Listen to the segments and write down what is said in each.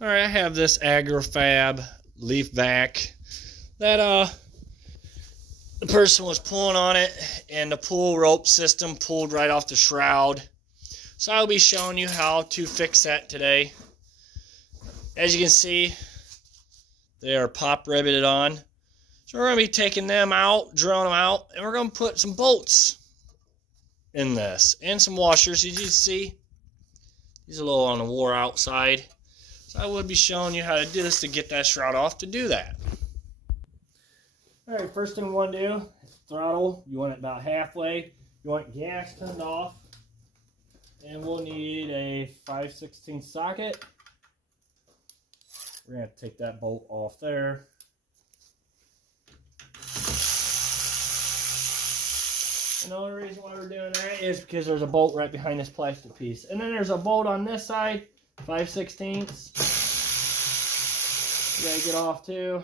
Alright, I have this Agri Fab leaf vac that the person was pulling on it, and the pull rope system pulled right off the shroud. So I'll be showing you how to fix that today. As you can see, they are pop riveted on. So we're going to be taking them out, drilling them out, and we're going to put some bolts in this and some washers. As you can see, these are a little on the wore out side. So I will be showing you how to do this to get that shroud off to do that. Alright, first thing we want to do is throttle. You want it about halfway. You want gas turned off. And we'll need a 5/16 socket. We're going to take that bolt off there. And the only reason why we're doing that is because there's a bolt right behind this plastic piece. And then there's a bolt on this side, 5/16. You gotta get off too.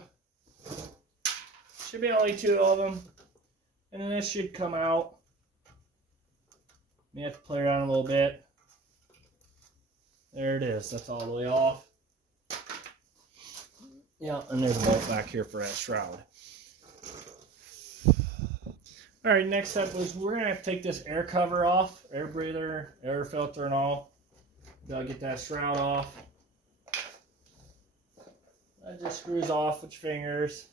Should be only 2 of them. And then this should come out. You have to play around a little bit. There it is. That's all the way off. Yeah, and there's a bolt back here for that shroud. Alright, next step was we're going to have to take this air cover off, air breather, air filter and all. Gotta get that shroud off. That just screws off with your fingers.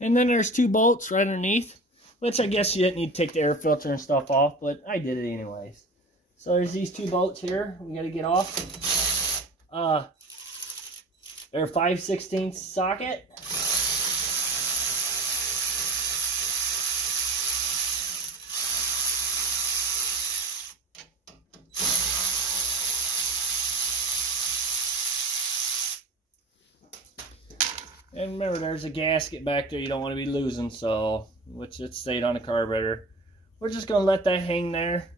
And then there's 2 bolts right underneath, which I guess you didn't need to take the air filter and stuff off, but I did it anyways. So there's these 2 bolts here we gotta get off. They're 5/16 socket. And remember, there's a gasket back there you don't want to be losing, so, which it stayed on the carburetor. We're just going to let that hang there.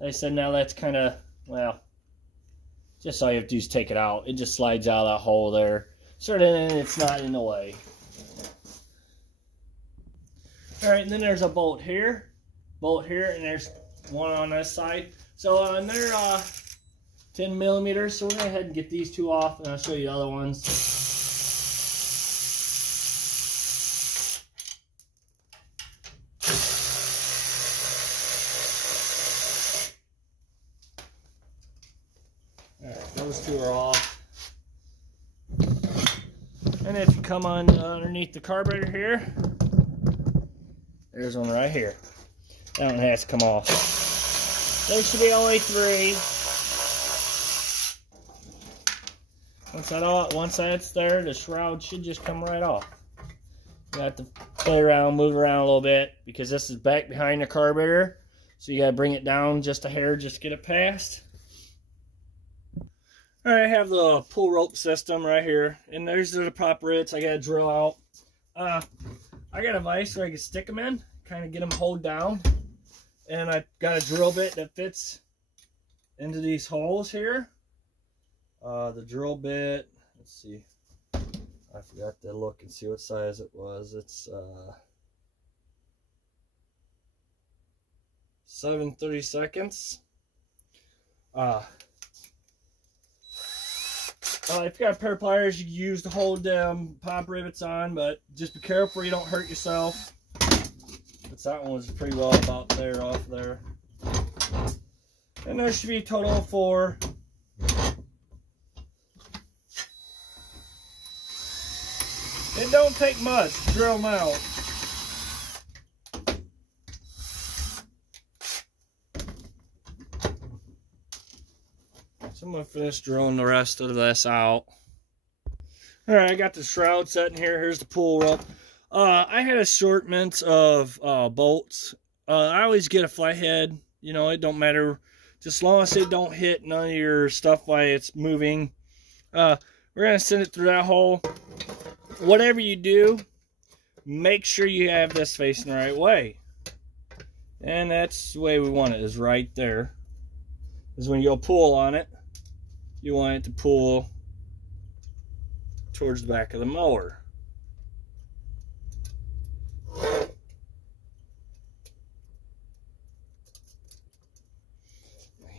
Like I said, now that's kind of, well, just all you have to do is take it out. It just slides out of that hole there. So then it's not in the way. Alright, and then there's a bolt here, and there's one on this side. So and they're 10 millimeters, so we're going to go ahead and get these 2 off, and I'll show you the other ones. Alright, those 2 are off. And if you come on underneath the carburetor here, there's one right here. That one has to come off. There should be only 3. Once that's there, the shroud should just come right off. You have to play around, move around a little bit, because this is back behind the carburetor. So you got to bring it down just a hair just to get it past. Alright, I have the pull rope system right here, and there's the pop rivets I gotta drill out. I got a vise where I can stick them in, kind of get them hold down, and I got a drill bit that fits into these holes here. The drill bit, let's see, I forgot to look and see what size it was. It's 7/32. If you got a pair of pliers, you can use to hold them pop rivets on, but just be careful you don't hurt yourself. But that one was pretty well about there, off there. And there should be a total of 4. It don't take much to drill them out. So I'm going to finish drilling the rest of this out. Alright, I got the shroud set in here. Here's the pull rope. I had assortments of bolts. I always get a flathead. You know, it don't matter. Just as long as it don't hit none of your stuff while it's moving. We're going to send it through that hole. Whatever you do, make sure you have this facing the right way. And that's the way we want it, is right there. Because when you go pull on it, you want it to pull towards the back of the mower.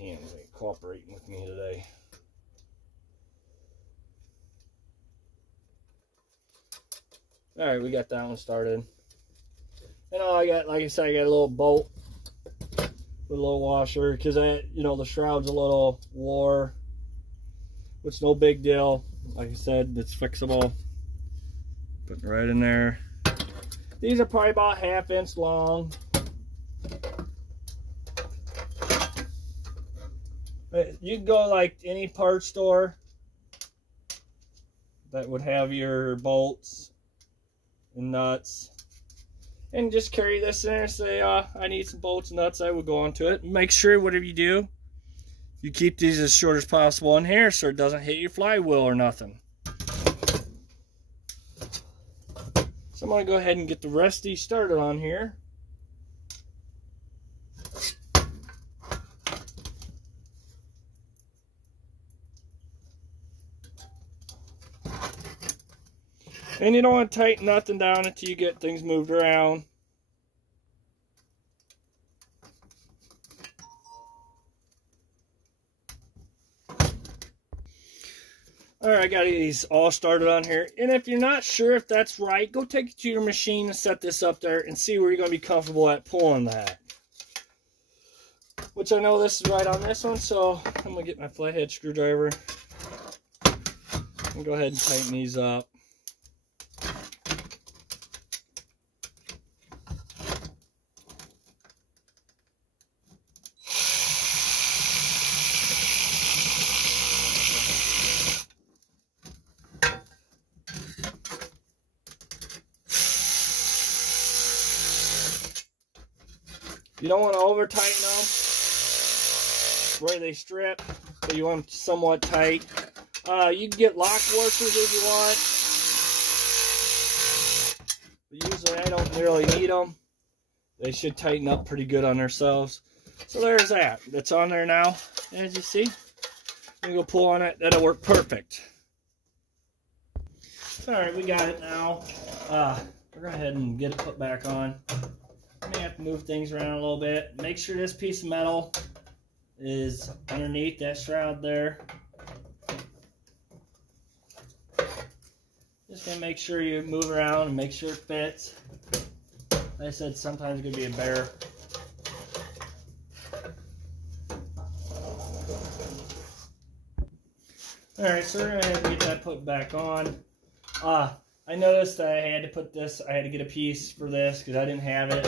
hands ain't cooperating with me today. Alright, we got that one started. And all I got, like I said, I got a little bolt with a little washer, because the shroud's a little wore, which is no big deal. Like I said, it's fixable. Putting it right in there. These are probably about 1/2 inch long. You can go like any parts store that would have your bolts and nuts, and just carry this in there and say, I need some bolts and nuts. I would go onto it. Make sure whatever you do, you keep these as short as possible in here so it doesn't hit your flywheel or nothing. So I'm going to go ahead and get the rest of these started on here. And you don't want to tighten nothing down until you get things moved around. Alright, I got these all started on here. And if you're not sure if that's right, go take it to your machine and set this up there and see where you're going to be comfortable at pulling that. Which I know this is right on this one, so I'm going to get my flathead screwdriver and go ahead and tighten these up. You don't want to over tighten them where they strip, but you want them somewhat tight. You can get lock washers if you want, but usually I don't really need them. They should tighten up pretty good on themselves. So there's that. That's on there now, as you see. I'm going to go pull on it. That'll work perfect. Alright, we got it now. We're going to go ahead and get it put back on. I may have to move things around a little bit. Make sure this piece of metal is underneath that shroud there. Just gonna make sure you move around and make sure it fits. Like I said, sometimes it's gonna be a bear. Alright, so we're gonna have to get that put back on. I noticed that I had to put this, I had to get a piece for this because I didn't have it.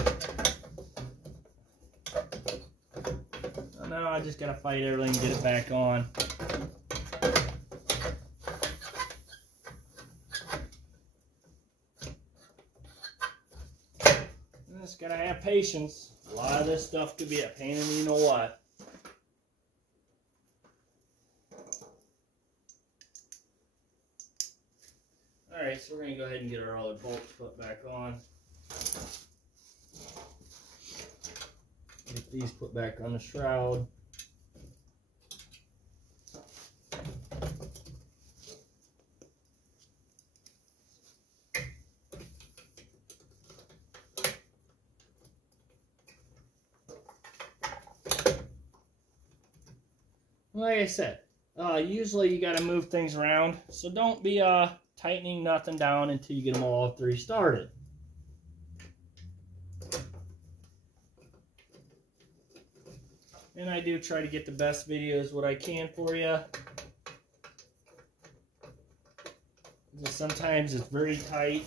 So now I just gotta fight everything and get it back on. You just gotta have patience. A lot of this stuff could be a pain in the you know what. Alright, so we're going to go ahead and get our other bolts put back on. Get these put back on the shroud. Like I said, usually you got to move things around, so don't be tightening nothing down until you get them all 3 started. And I do try to get the best videos what I can for you. Sometimes it's very tight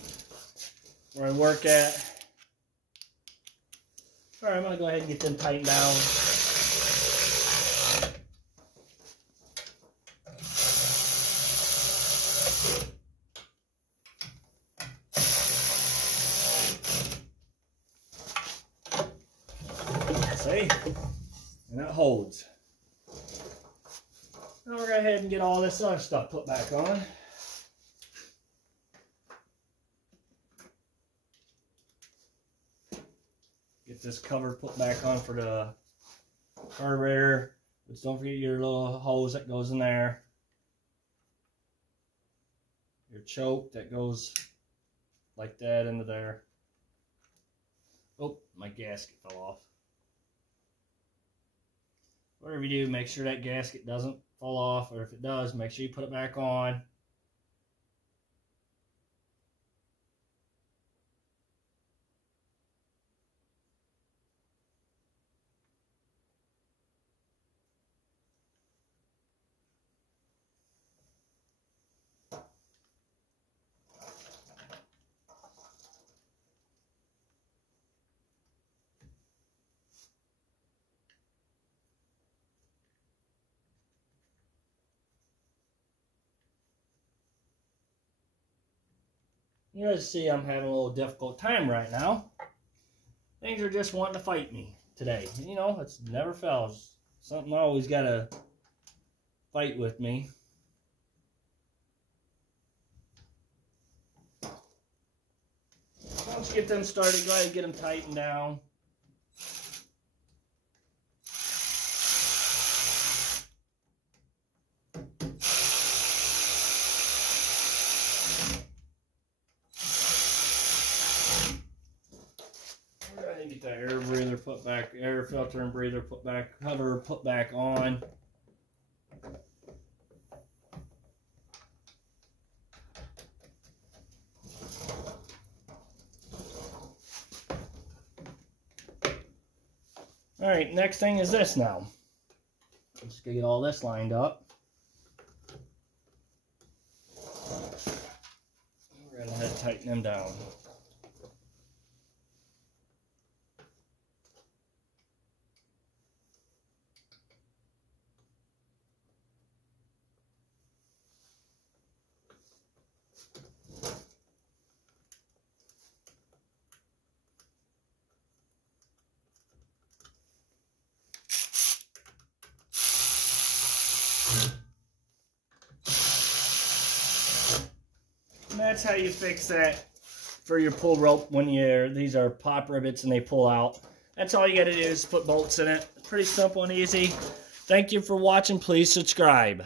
where I work at. Alright, I'm going to go ahead and get them tightened down. And that holds. Now we're going to go ahead and get all this other stuff put back on. Get this cover put back on for the carburetor. But don't forget your little hose that goes in there. Your choke that goes like that into there. Oh, my gasket fell off. Whatever you do, make sure that gasket doesn't fall off, or if it does, make sure you put it back on. You guys see I'm having a little difficult time right now. Things are just wanting to fight me today. You know, it's never fails. Something always got to fight with me. Once you get them started, go ahead and get them tightened down. Get that air breather put back, air filter and breather put back, cover put back on. All right, next thing is this now. Just gonna get all this lined up. We're gonna head tighten them down. And that's how you fix that for your pull rope when these are pop rivets and they pull out. That's all you got to do is put bolts in it. Pretty simple and easy. Thank you for watching. Please subscribe.